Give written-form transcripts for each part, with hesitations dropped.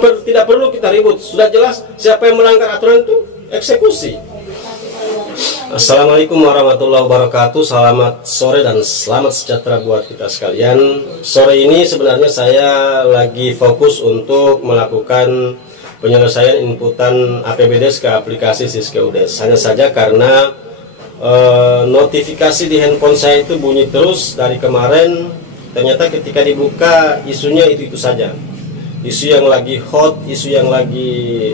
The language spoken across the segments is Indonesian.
Tidak perlu kita ribut, sudah jelas siapa yang melanggar aturan itu eksekusi. Assalamualaikum warahmatullahi wabarakatuh. Selamat sore dan selamat sejahtera buat kita sekalian. Sore ini sebenarnya saya lagi fokus untuk melakukan penyelesaian inputan APBDes ke aplikasi Siskeudes. Hanya saja karena notifikasi di handphone saya itu bunyi terus dari kemarin. Ternyata ketika dibuka isunya itu saja. Isu yang lagi hot, isu yang lagi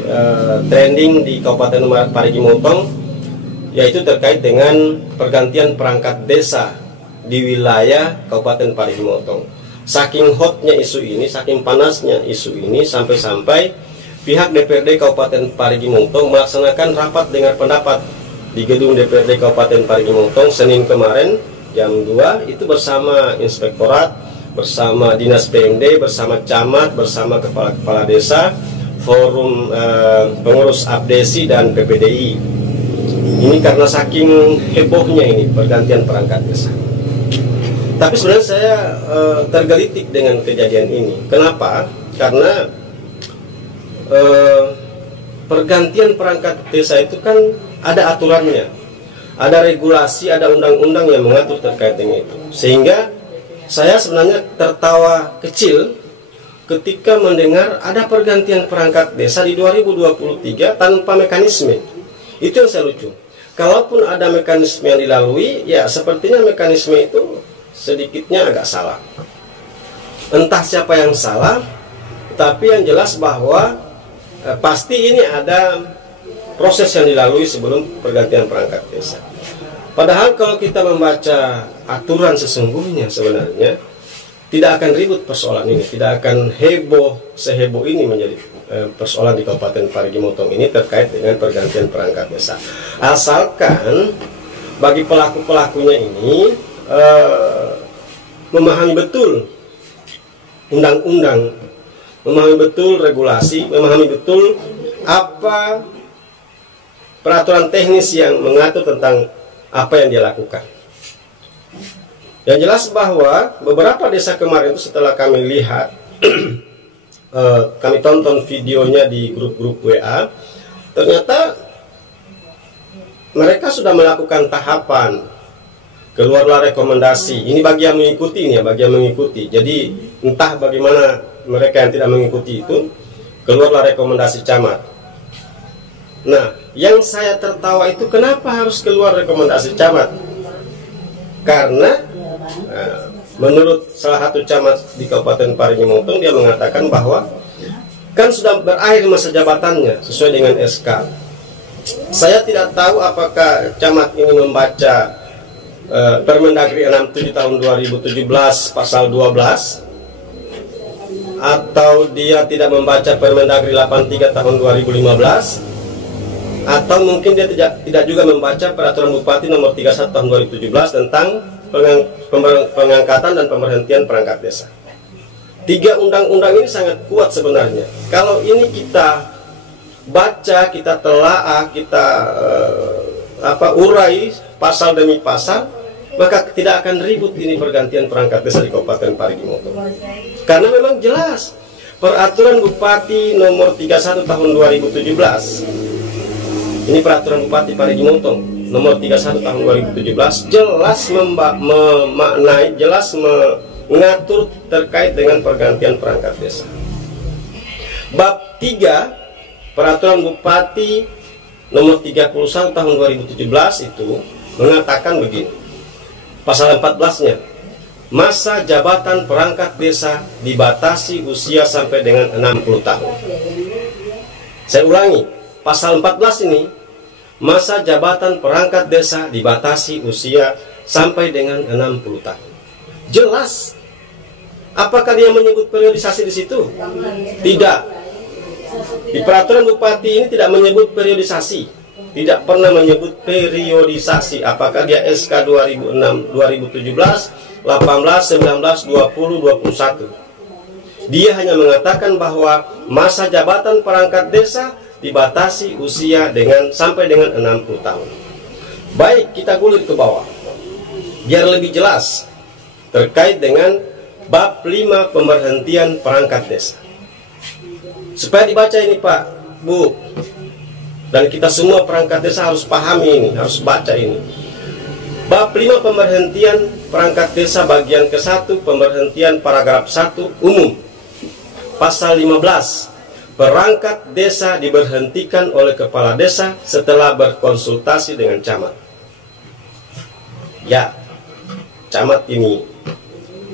trending di Kabupaten Parigi Motong, yaitu terkait dengan pergantian perangkat desa di wilayah Kabupaten Parigi Motong. Saking hotnya isu ini, saking panasnya isu ini, sampai-sampai pihak DPRD Kabupaten Parigi Motong melaksanakan rapat dengar pendapat di gedung DPRD Kabupaten Parigi Motong Senin kemarin jam 2, itu bersama inspektorat, bersama dinas PMD, bersama camat, bersama kepala-kepala desa, forum pengurus APDESI dan PPDI. Ini karena saking hebohnya ini pergantian perangkat desa. Tapi sebenarnya saya tergelitik dengan kejadian ini. Kenapa? Karena pergantian perangkat desa itu kan ada aturannya, ada regulasi, ada undang-undang yang mengatur terkait dengan itu. Sehingga saya sebenarnya tertawa kecil ketika mendengar ada pergantian perangkat desa di 2023 tanpa mekanisme. Itu yang saya lucu. Kalaupun ada mekanisme yang dilalui, ya sepertinya mekanisme itu sedikitnya agak salah. Entah siapa yang salah, tapi yang jelas bahwa pasti ini ada proses yang dilalui sebelum pergantian perangkat desa. Padahal kalau kita membaca aturan sesungguhnya sebenarnya tidak akan ribut persoalan ini, tidak akan seheboh ini menjadi persoalan di Kabupaten Parigi Motong ini terkait dengan pergantian perangkat desa. Asalkan bagi pelaku-pelakunya ini memahami betul undang-undang, memahami betul regulasi, memahami betul apa peraturan teknis yang mengatur tentang apa yang dia lakukan. Yang jelas bahwa beberapa desa kemarin itu setelah kami lihat, kami tonton videonya di grup-grup WA, ternyata mereka sudah melakukan tahapan, keluarlah rekomendasi. Ini bagi yang mengikuti, ini ya, bagi yang mengikuti. Jadi entah bagaimana mereka yang tidak mengikuti itu, keluarlah rekomendasi camat. Nah, yang saya tertawa itu kenapa harus keluar rekomendasi camat? Karena menurut salah satu camat di Kabupaten Parigi Motong, dia mengatakan bahwa kan sudah berakhir masa jabatannya sesuai dengan SK. Saya tidak tahu apakah camat ini membaca Permendagri 67 tahun 2017 pasal 12, atau dia tidak membaca Permendagri 83 tahun 2015, atau mungkin dia tidak juga membaca Peraturan Bupati nomor 31 tahun 2017 tentang pengangkatan dan pemberhentian perangkat desa. 3 undang-undang ini sangat kuat sebenarnya. Kalau ini kita baca, kita telaah, kita urai pasal demi pasal, maka tidak akan ribut ini pergantian perangkat desa di Kabupaten Parigi Motong. Karena memang jelas Peraturan Bupati nomor 31 tahun 2017. Ini Peraturan Bupati Parigi Motong nomor 31 tahun 2017 jelas memaknai, jelas mengatur terkait dengan pergantian perangkat desa. Bab 3 Peraturan Bupati nomor 31 tahun 2017 itu mengatakan begini. Pasal 14-nya, masa jabatan perangkat desa dibatasi usia sampai dengan 60 tahun. Saya ulangi, pasal 14 ini, masa jabatan perangkat desa dibatasi usia sampai dengan 60 tahun. Jelas. Apakah dia menyebut periodisasi di situ? Tidak. Di peraturan bupati ini tidak menyebut periodisasi. Tidak pernah menyebut periodisasi. Apakah dia SK 2006, 2017, 18, 19, 20, 21. Dia hanya mengatakan bahwa masa jabatan perangkat desa dibatasi usia sampai dengan 60 tahun. Baik, kita gulir ke bawah biar lebih jelas terkait dengan bab 5 pemberhentian perangkat desa. Supaya dibaca ini Pak, Bu, dan kita semua perangkat desa harus pahami ini, harus baca ini. Bab 5 pemberhentian perangkat desa bagian ke-1, pemberhentian paragraf 1 umum. Pasal 15, perangkat desa diberhentikan oleh kepala desa setelah berkonsultasi dengan camat. Ya, camat ini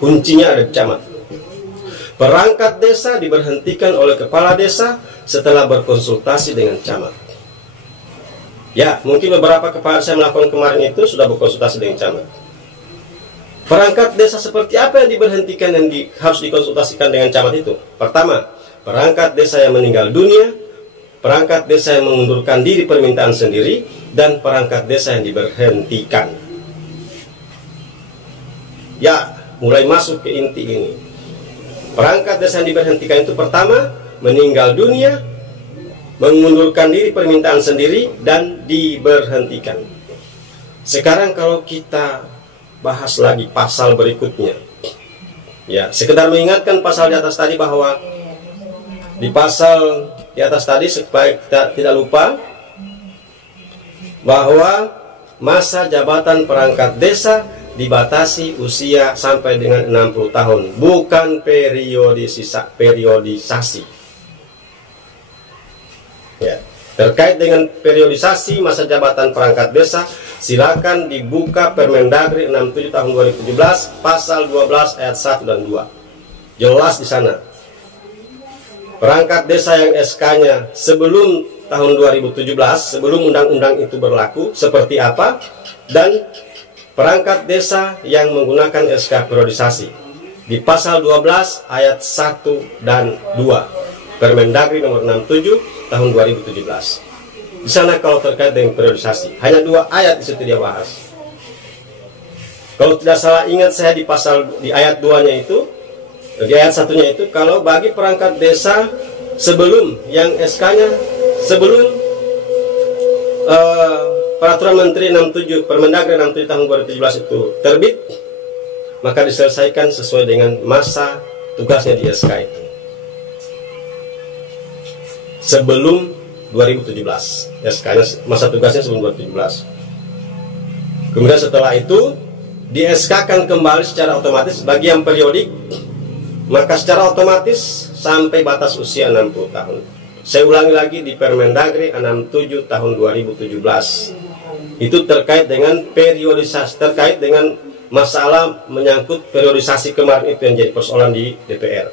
kuncinya ada di camat. Perangkat desa diberhentikan oleh kepala desa setelah berkonsultasi dengan camat. Ya, mungkin beberapa kepala saya melakukan kemarin itu sudah berkonsultasi dengan camat. Perangkat desa seperti apa yang diberhentikan dan harus dikonsultasikan dengan camat itu? Pertama, perangkat desa yang meninggal dunia, perangkat desa yang mengundurkan diri permintaan sendiri, dan perangkat desa yang diberhentikan. Ya, mulai masuk ke inti ini. Perangkat desa yang diberhentikan itu pertama, meninggal dunia, mengundurkan diri permintaan sendiri, dan diberhentikan. Sekarang kalau kita bahas lagi pasal berikutnya, ya, sekedar mengingatkan pasal di atas tadi, bahwa di pasal di atas tadi supaya kita tidak lupa bahwa masa jabatan perangkat desa dibatasi usia sampai dengan 60 tahun, bukan periodisasi. Ya, terkait dengan periodisasi masa jabatan perangkat desa, silakan dibuka Permendagri 67 tahun 2017 pasal 12 ayat 1 dan 2. Jelas di sana. Perangkat desa yang SK-nya sebelum tahun 2017, sebelum undang-undang itu berlaku, seperti apa, dan perangkat desa yang menggunakan SK periodisasi di pasal 12 ayat 1 dan 2 Permendagri nomor 67 tahun 2017. Di sana kalau terkait dengan periodisasi, hanya 2 ayat di situ dia bahas. Kalau tidak salah ingat saya di ayat 2-nya itu, di ayat 1-nya itu, kalau bagi perangkat desa sebelum yang SK-nya sebelum Peraturan Menteri 67 Permendagri 67 tahun 2017 itu terbit, maka diselesaikan sesuai dengan masa tugasnya di SK itu. Sebelum 2017, SK-nya masa tugasnya sebelum 2017. Kemudian setelah itu di SK-kan kembali secara otomatis bagi yang periodik, maka secara otomatis sampai batas usia 60 tahun. Saya ulangi lagi di Permendagri 67 tahun 2017. Itu terkait dengan periodisasi, terkait dengan masalah menyangkut periodisasi kemarin itu yang jadi persoalan di DPR.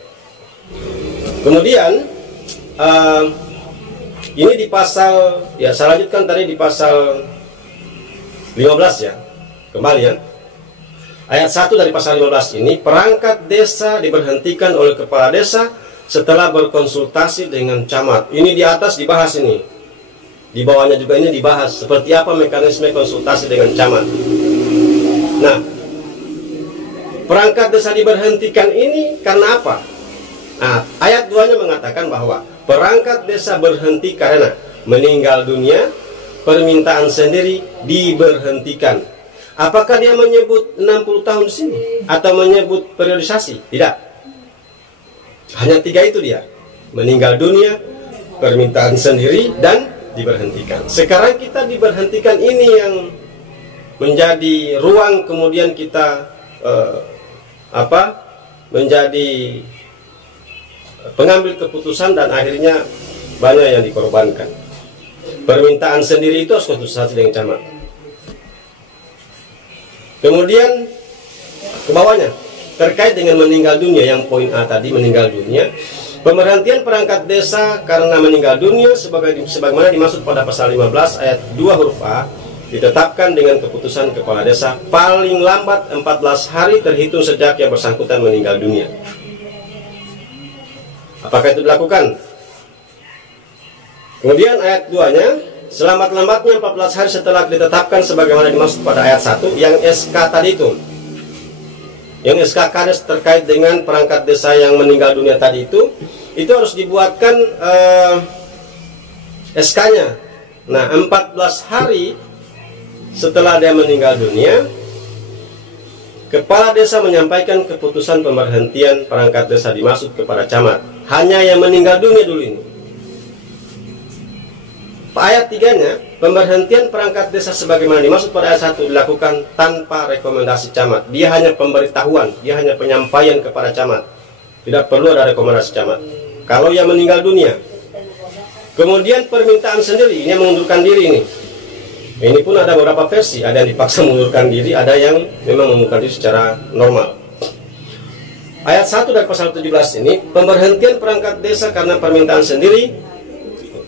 Kemudian ini di pasal, ya saya lanjutkan tadi di pasal 15 ya, kembali ya. Ayat 1 dari pasal 15 ini, perangkat desa diberhentikan oleh kepala desa setelah berkonsultasi dengan camat. Ini di atas dibahas ini. Di bawahnya juga ini dibahas seperti apa mekanisme konsultasi dengan camat. Nah, perangkat desa diberhentikan ini karena apa? Nah, ayat 2-nya mengatakan bahwa perangkat desa berhenti karena meninggal dunia, permintaan sendiri diberhentikan. Apakah dia menyebut 60 tahun di sini atau menyebut periodisasi? Tidak. Hanya 3 itu dia. Meninggal dunia, permintaan sendiri, dan diberhentikan. Sekarang kita diberhentikan ini yang menjadi ruang kemudian kita menjadi pengambil keputusan dan akhirnya banyak yang dikorbankan. Permintaan sendiri itu harus konsultasi dengan camat. Kemudian ke bawahnya terkait dengan meninggal dunia, yang poin A tadi meninggal dunia, pemberhentian perangkat desa karena meninggal dunia sebagaimana dimaksud pada pasal 15 ayat 2 huruf A ditetapkan dengan keputusan kepala desa paling lambat 14 hari terhitung sejak yang bersangkutan meninggal dunia. Apakah itu dilakukan? Kemudian ayat 2-nya, selambat-lambatnya 14 hari setelah ditetapkan sebagaimana dimaksud pada ayat 1, yang SK tadi itu. Yang SK Kades terkait dengan perangkat desa yang meninggal dunia tadi itu harus dibuatkan SK-nya. Nah, 14 hari setelah dia meninggal dunia, kepala desa menyampaikan keputusan pemberhentian perangkat desa dimaksud kepada camat. hanya yang meninggal dunia dulu ini. Ayat 3-nya, pemberhentian perangkat desa sebagaimana dimaksud pada ayat 1 dilakukan tanpa rekomendasi camat. Dia hanya pemberitahuan, dia hanya penyampaian kepada camat. Tidak perlu ada rekomendasi camat. Kalau yang meninggal dunia. Kemudian permintaan sendiri, ini yang mengundurkan diri ini. Ini pun ada beberapa versi, ada yang dipaksa mengundurkan diri, ada yang memang mengundurkan diri secara normal. Ayat 1 dari pasal 17 ini, pemberhentian perangkat desa karena permintaan sendiri,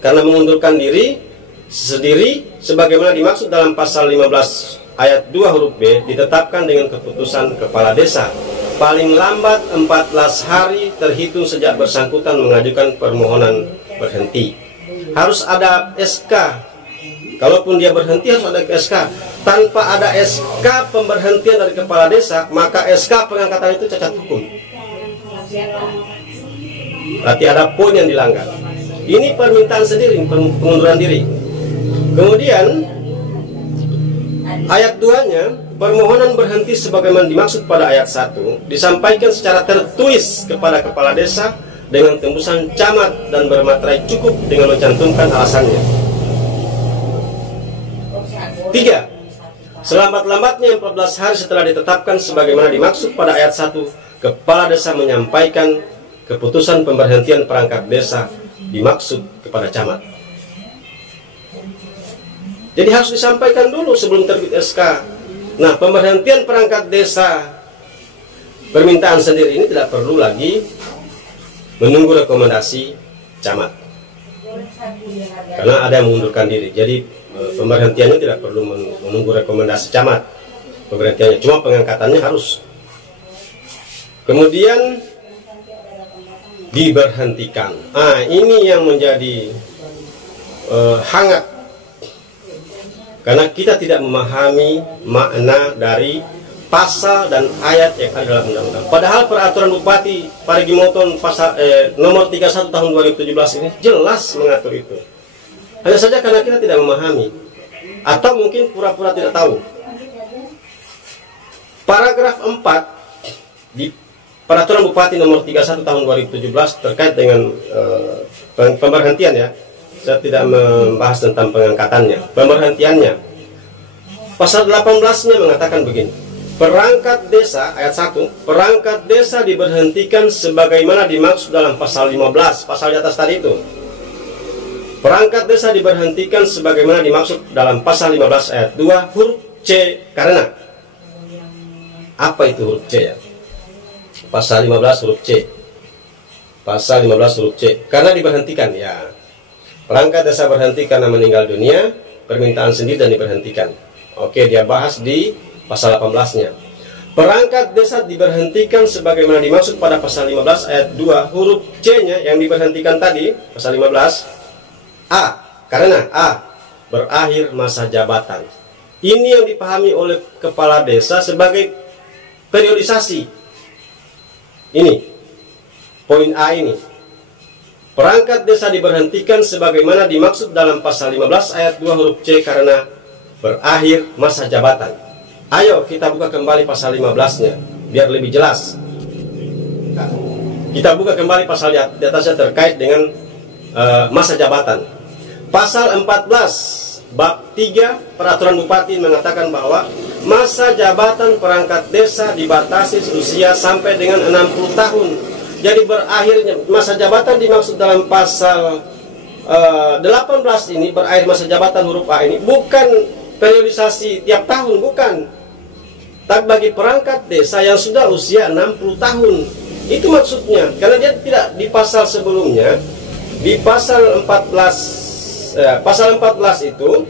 karena mengundurkan diri sendiri sebagaimana dimaksud dalam pasal 15 ayat 2 huruf B ditetapkan dengan keputusan kepala desa paling lambat 14 hari terhitung sejak bersangkutan mengajukan permohonan berhenti. Harus ada SK. Kalaupun dia berhenti harus ada SK. Tanpa ada SK pemberhentian dari kepala desa, maka SK pengangkatan itu cacat hukum. Berarti ada poin yang dilanggar. Ini permintaan sendiri, pengunduran diri. Kemudian ayat 2-nya, permohonan berhenti sebagaimana dimaksud pada ayat 1 disampaikan secara tertulis kepada kepala desa dengan tembusan camat dan bermaterai cukup dengan mencantumkan alasannya. 3. Selambat-lambatnya 14 hari setelah ditetapkan sebagaimana dimaksud pada ayat 1, kepala desa menyampaikan keputusan pemberhentian perangkat desa dimaksud kepada camat. Jadi harus disampaikan dulu sebelum terbit SK. Nah, pemberhentian perangkat desa permintaan sendiri ini tidak perlu lagi menunggu rekomendasi camat, karena ada yang mengundurkan diri. Jadi pemberhentiannya tidak perlu menunggu rekomendasi camat. Pemberhentiannya cuma pengangkatannya harus. Kemudian diberhentikan. Ini yang menjadi hangat, karena kita tidak memahami makna dari pasal dan ayat yang ada dalam undang-undang. Padahal peraturan Bupati Parigi Motong pasal nomor 31 tahun 2017 ini jelas mengatur itu. Hanya saja karena kita tidak memahami, atau mungkin pura-pura tidak tahu. Paragraf 4 di Peraturan Bupati nomor 31 tahun 2017 terkait dengan pemberhentian, ya. Saya tidak membahas tentang pengangkatannya. Pemberhentiannya, pasal 18-nya mengatakan begini. Perangkat desa, ayat 1, perangkat desa diberhentikan sebagaimana dimaksud dalam pasal 15, pasal di atas tadi itu. Perangkat desa diberhentikan sebagaimana dimaksud dalam pasal 15 ayat 2 huruf C karena. Apa itu huruf C, ya? Pasal 15 huruf C. Pasal 15 huruf C. Karena diberhentikan, ya. Perangkat desa berhenti karena meninggal dunia, permintaan sendiri dan diberhentikan. Oke, dia bahas di pasal 18-nya. Perangkat desa diberhentikan sebagaimana dimaksud pada pasal 15 ayat 2 huruf C-nya yang diberhentikan tadi, pasal 15. Karena berakhir masa jabatan. Ini yang dipahami oleh kepala desa sebagai periodisasi. Ini poin A ini. Perangkat desa diberhentikan sebagaimana dimaksud dalam pasal 15 ayat 2 huruf C karena berakhir masa jabatan. Ayo kita buka kembali pasal 15-nya biar lebih jelas. Kita buka kembali pasal di atasnya terkait dengan masa jabatan. Pasal 14 bab 3 Peraturan Bupati mengatakan bahwa masa jabatan perangkat desa dibatasi usia sampai dengan 60 tahun. Jadi berakhirnya masa jabatan dimaksud dalam pasal 18 ini, berakhir masa jabatan huruf A ini bukan periodisasi tiap tahun, bukan. Tapi bagi perangkat desa yang sudah usia 60 tahun. Itu maksudnya. Karena dia tidak di pasal sebelumnya, di pasal 14 pasal 14 itu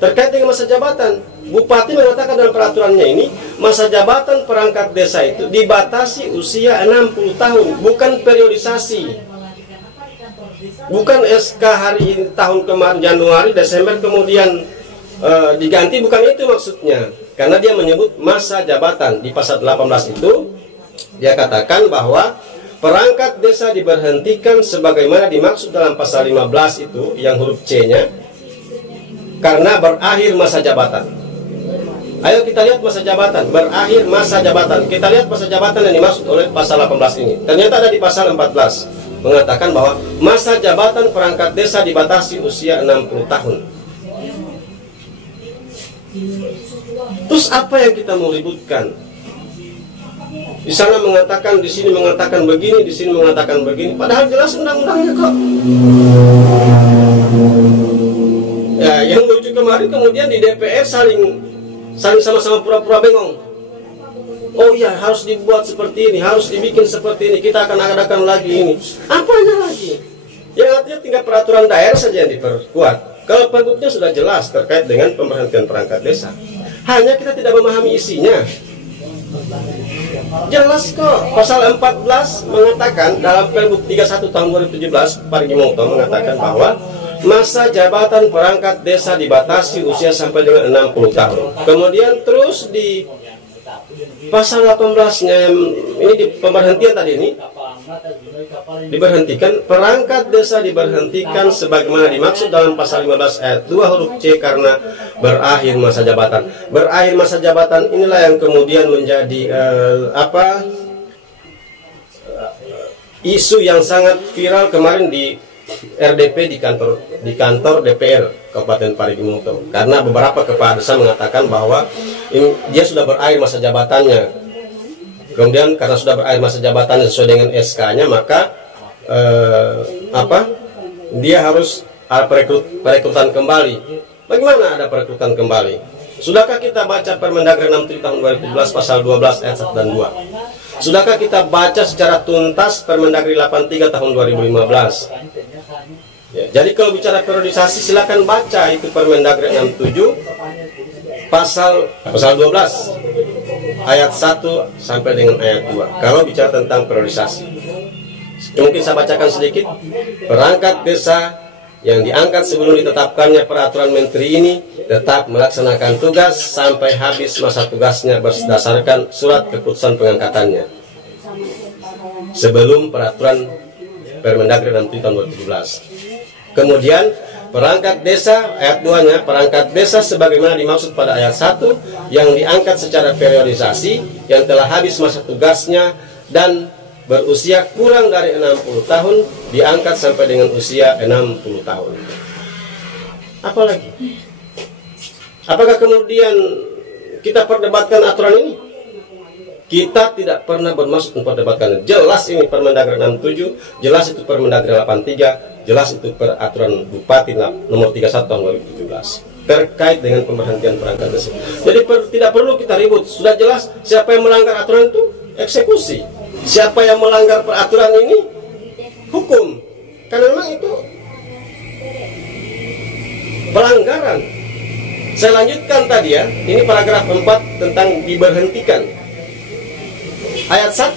terkait dengan masa jabatan. Bupati mengatakan dalam peraturannya ini, masa jabatan perangkat desa itu dibatasi usia 60 tahun, bukan periodisasi. Bukan SK hari ini, tahun kemarin Januari, Desember kemudian diganti, bukan itu maksudnya. Karena dia menyebut masa jabatan. Di pasal 18 itu dia katakan bahwa perangkat desa diberhentikan sebagaimana dimaksud dalam pasal 15 itu yang huruf C-nya karena berakhir masa jabatan. Ayo kita lihat masa jabatan, berakhir masa jabatan. Kita lihat masa jabatan yang dimaksud oleh pasal 18 ini. Ternyata ada di pasal 14. mengatakan bahwa masa jabatan perangkat desa dibatasi usia 60 tahun. Terus apa yang kita mau ributkan? Di sana mengatakan, di sini mengatakan begini, di sini mengatakan begini. Padahal jelas undang-undangnya kok. Ya, yang lucu kemarin kemudian di DPR saling sama-sama pura-pura bengong. Oh iya, harus dibuat seperti ini, harus dibikin seperti ini. Kita akan adakan lagi ini. Apanya lagi? Yang artinya tinggal peraturan daerah saja yang diperkuat. Kalau pergubnya sudah jelas terkait dengan pemberhentian perangkat desa. Hanya kita tidak memahami isinya. Jelas kok, pasal 14 mengatakan dalam Pergub 31 tahun 2017, Parigi Motto mengatakan bahwa masa jabatan perangkat desa dibatasi usia sampai dengan 60 tahun. Kemudian terus di pasal 18-nya ini di pemberhentian tadi ini diberhentikan, perangkat desa diberhentikan sebagaimana dimaksud dalam pasal 15 ayat 2 huruf C karena berakhir masa jabatan. Berakhir masa jabatan inilah yang kemudian menjadi isu yang sangat viral kemarin di RDP di kantor DPR Kabupaten Parigi Motto, karena beberapa kepala desa mengatakan bahwa dia sudah berakhir masa jabatannya. Kemudian karena sudah berakhir masa jabatannya sesuai dengan SK-nya, maka dia harus ada perekrutan kembali. Bagaimana ada perekrutan kembali? Sudahkah kita baca Permendagri 67 tahun 2017 pasal 12 ayat 1 dan 2? Sudahkah kita baca secara tuntas Permendagri 83 tahun 2015? Ya, jadi kalau bicara periodisasi silakan baca itu Permendagri 67 pasal 12 ayat 1 sampai dengan ayat 2. Kalau bicara tentang periodisasi, mungkin saya bacakan sedikit. Perangkat desa yang diangkat sebelum ditetapkannya peraturan menteri ini tetap melaksanakan tugas sampai habis masa tugasnya berdasarkan surat keputusan pengangkatannya sebelum peraturan Permendagri 67 tahun 2017. Kemudian perangkat desa, ayat 2-nya, perangkat desa sebagaimana dimaksud pada ayat 1 yang diangkat secara periodisasi yang telah habis masa tugasnya dan berusia kurang dari 60 tahun diangkat sampai dengan usia 60 tahun. Apalagi? Apakah kemudian kita perdebatkan aturan ini? Kita tidak pernah bermaksud memperdebatkan. Jelas ini Permendagri 67, jelas itu Permendagri 83, jelas itu peraturan Bupati nomor 31 tahun 2017 terkait dengan pemberhentian perangkat desa. Jadi tidak perlu kita ribut. Sudah jelas siapa yang melanggar aturan itu eksekusi. Siapa yang melanggar peraturan ini hukum. Karena memang itu pelanggaran. Saya lanjutkan tadi ya. Ini paragraf 4 tentang diberhentikan. Ayat 1,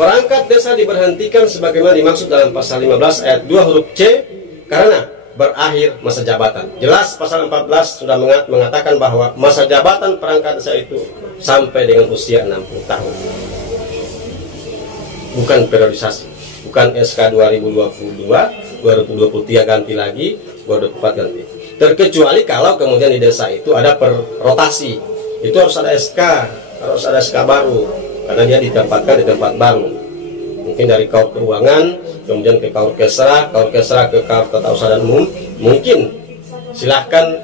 perangkat desa diberhentikan sebagaimana dimaksud dalam pasal 15 ayat 2 huruf C karena berakhir masa jabatan. Jelas pasal 14 sudah mengatakan bahwa masa jabatan perangkat desa itu sampai dengan usia 60 tahun. Bukan periodisasi, bukan SK 2022, 2023 ganti lagi, 2024 ganti. Terkecuali kalau kemudian di desa itu ada perrotasi, itu harus ada SK baru. Karena dia ditempatkan di tempat baru, mungkin dari Kaur Keuangan, kemudian ke Kaur Kesra ke Kaur Tata Usaha dan Umum, mungkin silahkan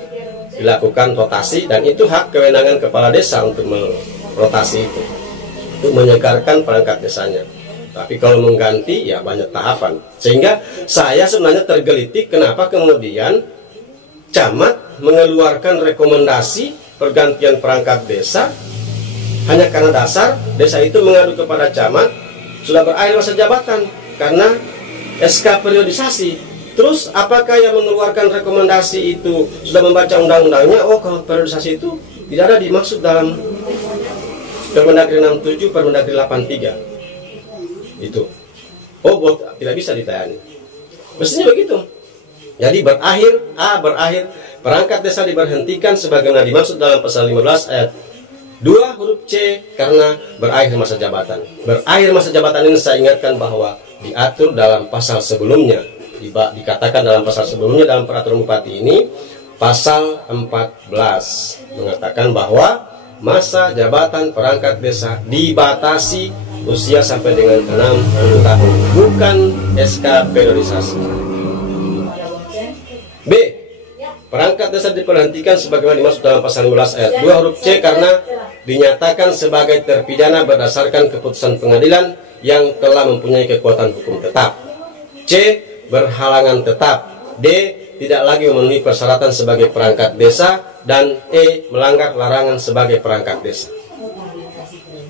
dilakukan rotasi dan itu hak kewenangan kepala desa untuk merotasi itu, untuk menyegarkan perangkat desanya. Tapi kalau mengganti ya banyak tahapan, sehingga saya sebenarnya tergelitik kenapa kemudian camat mengeluarkan rekomendasi pergantian perangkat desa hanya karena dasar desa itu mengadu kepada camat sudah berakhir masa jabatan karena SK periodisasi. Terus apakah yang mengeluarkan rekomendasi itu sudah membaca undang-undangnya? Oh, kalau periodisasi itu tidak ada dimaksud dalam Permendagri 67, Permendagri 83 itu. Oh, tidak bisa ditayani. Mestinya begitu. Jadi berakhir perangkat desa diberhentikan sebagaimana dimaksud dalam pasal 15 ayat 2 huruf C karena berakhir masa jabatan. Berakhir masa jabatan ini saya ingatkan bahwa diatur dalam pasal sebelumnya, dikatakan dalam pasal sebelumnya dalam peraturan bupati ini pasal 14 mengatakan bahwa masa jabatan perangkat desa dibatasi usia sampai dengan 60 tahun, bukan SK periodisasi. B. Perangkat desa diberhentikan sebagaimana dimaksud dalam pasal 15 ayat 2 huruf C karena dinyatakan sebagai terpidana berdasarkan keputusan pengadilan yang telah mempunyai kekuatan hukum tetap. C. Berhalangan tetap. D. Tidak lagi memenuhi persyaratan sebagai perangkat desa. Dan E. Melanggar larangan sebagai perangkat desa.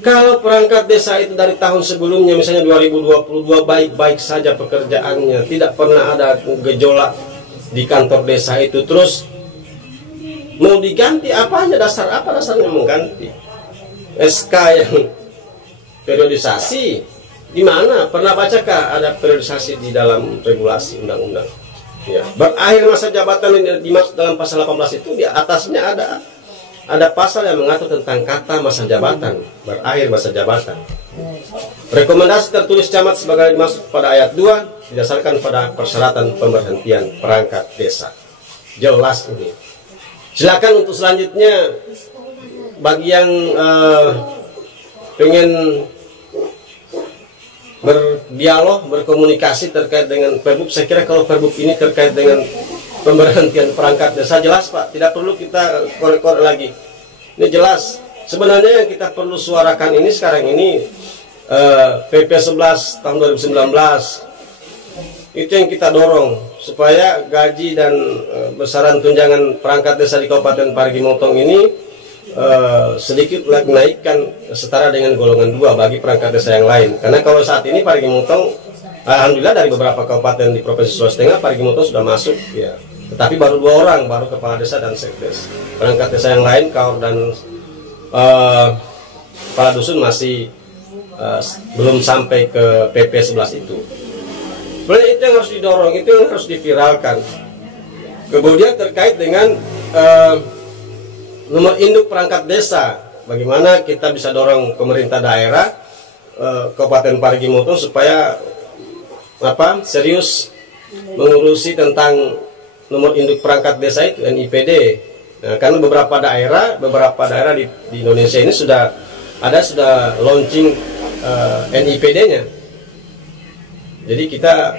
Kalau perangkat desa itu dari tahun sebelumnya, misalnya 2022, baik-baik saja pekerjaannya, tidak pernah ada gejolak di kantor desa itu, terus mau diganti apanya, dasarnya mengganti SK yang periodisasi? Di mana? Pernah bacakah ada periodisasi di dalam regulasi undang-undang? Ya, berakhir masa jabatan yang dimaksud dalam pasal 18 itu di atasnya ada pasal yang mengatur tentang kata masa jabatan, berakhir masa jabatan. Rekomendasi tertulis camat sebagai dimaksud pada ayat 2 didasarkan pada persyaratan pemberhentian perangkat desa. Jelas ini. Silakan untuk selanjutnya bagi yang pengen berdialog, berkomunikasi terkait dengan Perbup. Saya kira kalau Perbup ini terkait dengan pemberhentian perangkat desa jelas Pak, tidak perlu kita korek-korek lagi. Ini jelas. Sebenarnya yang kita perlu suarakan ini sekarang ini PP 11 tahun 2019 itu yang kita dorong supaya gaji dan besaran tunjangan perangkat desa di Kabupaten Parigi Motong ini sedikit lagi naikkan setara dengan golongan 2 bagi perangkat desa yang lain. Karena kalau saat ini Parigi Motong, alhamdulillah dari beberapa kabupaten di Provinsi Sulawesi Tengah, Parigi Motong sudah masuk ya. Tetapi baru 2 orang, baru kepala desa dan sekdes. Perangkat desa yang lain, kaur dan kepala dusun masih belum sampai ke PP 11 itu. Sebenarnya itu yang harus didorong, itu yang harus diviralkan. Kemudian terkait dengan nomor induk perangkat desa, bagaimana kita bisa dorong pemerintah daerah Kabupaten Parigi Motong supaya serius mengurusi tentang nomor induk perangkat desa itu NIPD. Nah, karena beberapa daerah di Indonesia ini sudah launching NIPD-nya. Jadi kita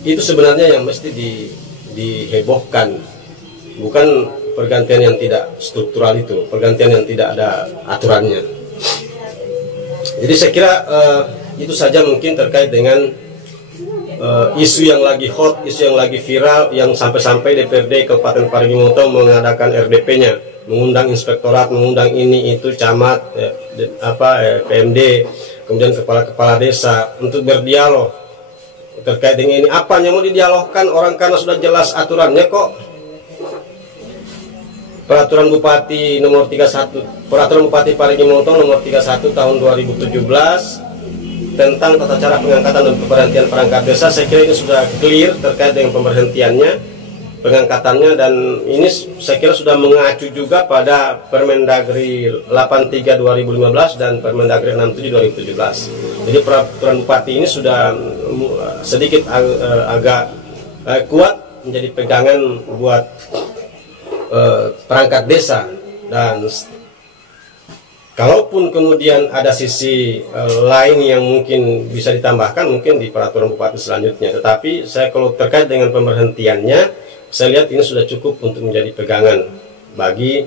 itu sebenarnya yang mesti dihebohkan, bukan pergantian yang tidak struktural itu, pergantian yang tidak ada aturannya. Jadi saya kira itu saja mungkin terkait dengan isu yang lagi hot, isu yang lagi viral, yang sampai-sampai DPRD Kabupaten Parigi Motong mengadakan RDP-nya, mengundang inspektorat, mengundang ini itu camat, PMD, kemudian kepala-kepala desa untuk berdialog terkait dengan ini. Apa yang mau didialogkan orang, karena sudah jelas aturannya kok. Peraturan Bupati nomor 31, Peraturan Bupati Parigi Motong nomor 31 tahun 2017 tentang tata cara pengangkatan dan pemberhentian perangkat desa. Saya kira ini sudah clear terkait dengan pemberhentiannya, pengangkatannya, dan ini saya kira sudah mengacu juga pada Permendagri 83 2015 dan Permendagri 67 2017. Jadi peraturan Bupati ini sudah sedikit agak kuat menjadi pegangan buat perangkat desa. Dan kalaupun kemudian ada sisi lain yang mungkin bisa ditambahkan, mungkin di peraturan bupati selanjutnya. Tetapi saya kalau terkait dengan pemberhentiannya, saya lihat ini sudah cukup untuk menjadi pegangan bagi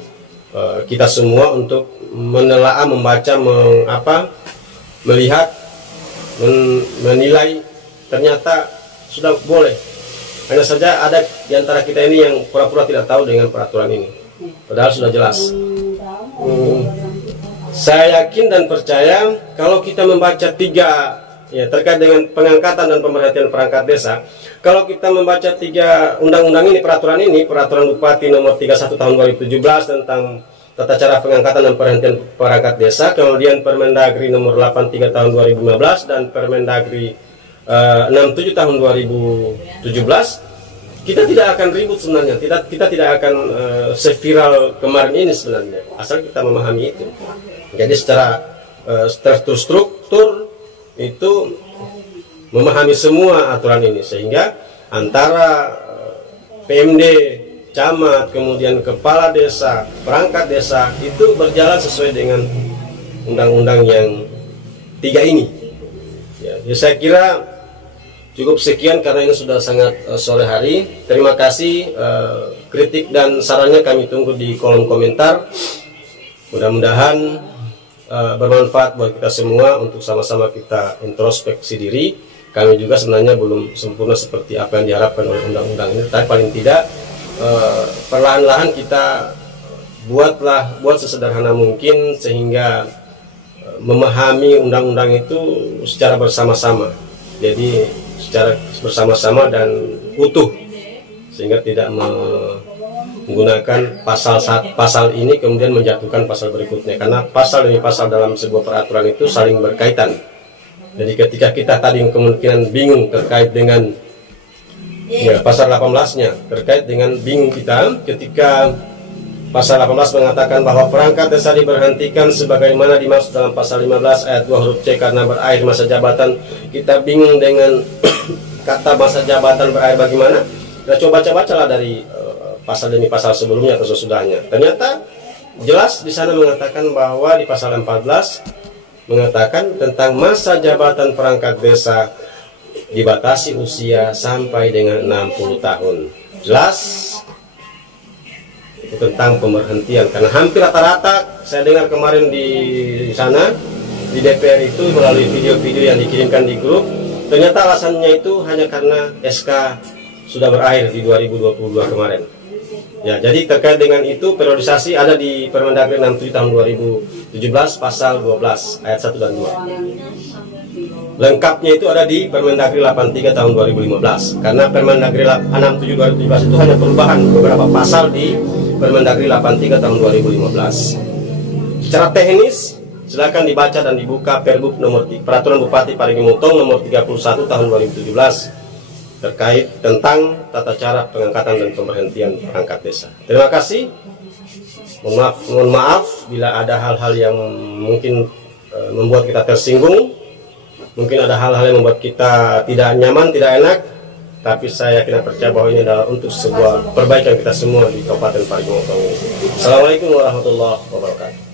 kita semua untuk menelaah, membaca, melihat, menilai. Ternyata sudah boleh. Hanya saja ada di antara kita ini yang pura-pura tidak tahu dengan peraturan ini, padahal sudah jelas. Saya yakin dan percaya kalau kita membaca terkait dengan pengangkatan dan pemberhentian perangkat desa, kalau kita membaca 3 undang-undang ini, peraturan Bupati nomor 31 tahun 2017 tentang tata cara pengangkatan dan pemberhentian perangkat desa, kemudian Permendagri nomor 83 tahun 2015 dan Permendagri 67 tahun 2017, kita tidak akan ribut sebenarnya, kita tidak akan seviral kemarin ini sebenarnya, asal kita memahami itu. Jadi secara struktur itu memahami semua aturan ini, sehingga antara PMD, camat, kemudian kepala desa, perangkat desa itu berjalan sesuai dengan undang-undang yang tiga ini. Ya, saya kira cukup sekian karena ini sudah sangat sore hari. Terima kasih, kritik dan sarannya kami tunggu di kolom komentar. Mudah-mudahan bermanfaat buat kita semua untuk sama-sama kita introspeksi diri. Kami juga sebenarnya belum sempurna seperti apa yang diharapkan oleh undang-undang ini, tapi paling tidak perlahan-lahan kita buat sesederhana mungkin sehingga memahami undang-undang itu secara bersama-sama. Jadi secara bersama-sama dan utuh, sehingga tidak menggunakan pasal ini kemudian menjatuhkan pasal berikutnya, karena pasal demi pasal dalam sebuah peraturan itu saling berkaitan. Jadi ketika kita tadi kemungkinan bingung terkait dengan pasal 18-nya, terkait dengan bingung kita ketika pasal 18 mengatakan bahwa perangkat desa diberhentikan sebagaimana dimaksud dalam pasal 15 ayat 2 huruf C karena berakhir masa jabatan. Kita bingung dengan kata masa jabatan berakhir bagaimana? Kita coba bacalah dari pasal demi pasal sebelumnya atau sesudahnya. Ternyata jelas di sana mengatakan bahwa di pasal 14 mengatakan tentang masa jabatan perangkat desa dibatasi usia sampai dengan 60 tahun. Jelas itu tentang pemberhentian, karena hampir rata-rata saya dengar kemarin di sana di DPR itu melalui video-video yang dikirimkan di grup, ternyata alasannya itu hanya karena SK sudah berakhir di 2022 kemarin. Ya, jadi terkait dengan itu periodisasi ada di Permendagri 67 tahun 2017 pasal 12 ayat 1 dan 2. Lengkapnya itu ada di Permendagri 83 tahun 2015. Karena Permendagri 67 2017 itu hanya perubahan beberapa pasal di Permendagri 83 tahun 2015. Secara teknis silakan dibaca dan dibuka Perbup nomor Peraturan Bupati Parigi Mutong nomor 31 tahun 2017 terkait tentang tata cara pengangkatan dan pemberhentian perangkat desa. Terima kasih. Mohon maaf bila ada hal-hal yang mungkin membuat kita tersinggung, mungkin ada hal-hal yang membuat kita tidak nyaman, tidak enak, tapi saya yakin percaya bahwa ini adalah untuk sebuah perbaikan kita semua di Kabupaten Parigi Mutong. Assalamualaikum warahmatullahi wabarakatuh.